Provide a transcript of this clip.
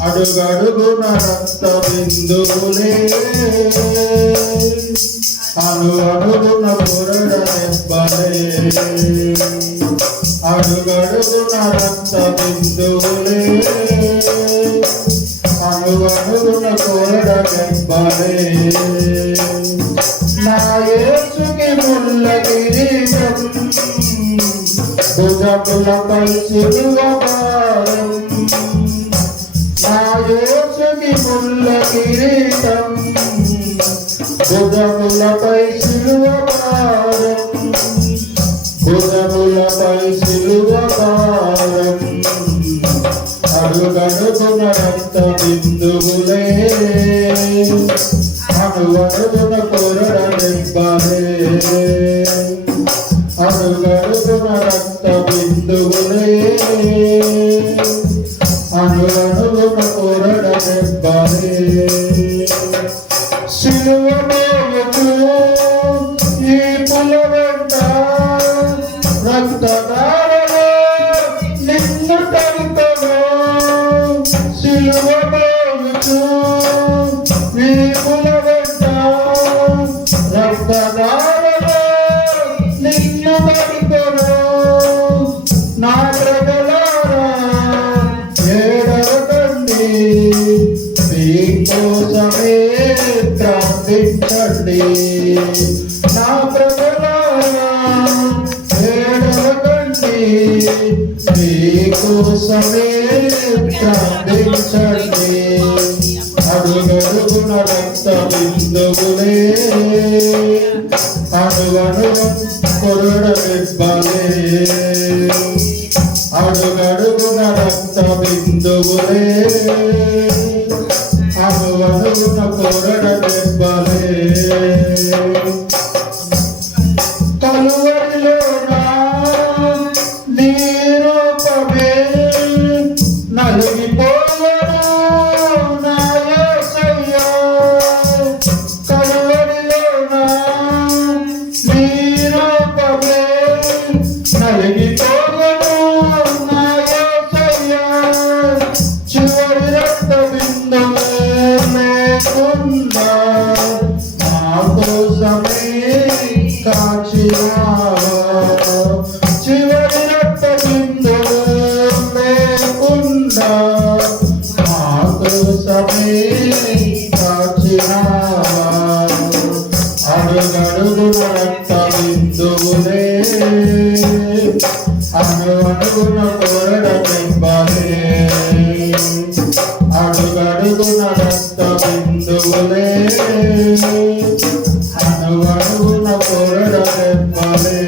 అడుగడుగున రక్త బిందువులే అడుగడుగున పొరడ దెబ్బలే అడుగడుగున రక్త బిందువులే అడుగడుగున పొరడ దెబ్బలే నా యేసుకి ముళ్ళ కిరీటం భుజములపై సిలువ భారం నా యేసుకి ముళ్ళ కిరీటం భుజములపై సిలువ భారం భుజములపై సిలువ భారం అడుగడుగున రక్త బిందువులే అడుగడుగున పొరడ దెబ్బలే అడుగడుగున రక్త బిందువులే అడుగడుగున పొరడ దెబ్బలే సిలువ మోయకు ఈ పుల వెంట రక్తధారలో నిన్ను తడుపను సిలువ మోయకు ఈ పుల వెంట రక్తధారలో నిన్ను తడుపను నా ప్రజలారా ఏడవకండి మీకోసమే ప్రార్థించండి నా ప్రజలారా ఏడవకండి మీకోసమే ప్రార్థించండి అడుగడుగున రక్త బిందువులే అడుగడుగున పొరడ దెబ్బలే అడుగడుగున రక్త బిందువులే అడుగడుగున పొరడ దెబ్బలే కలువరిలోనా నీ రూపమే నలిగిపోయెను నా యేసయ్యా కలువరిలోనా నీ రూపమే నలిగిపోయెను నా యేసయ్యా చివరి రక్త బిందువే లేకుండా నా కోసమే కాచినావా చివరి రక్త బిందువే లేకుండా నా కోసమే కాచినావా అడుగడుగున రక్త బిందువులే అడుగడుగున పొరడ దెబ్బలే అడుగడుగున రక్త బిందువులే అడుగడుగున పొరడ దెబ్బలే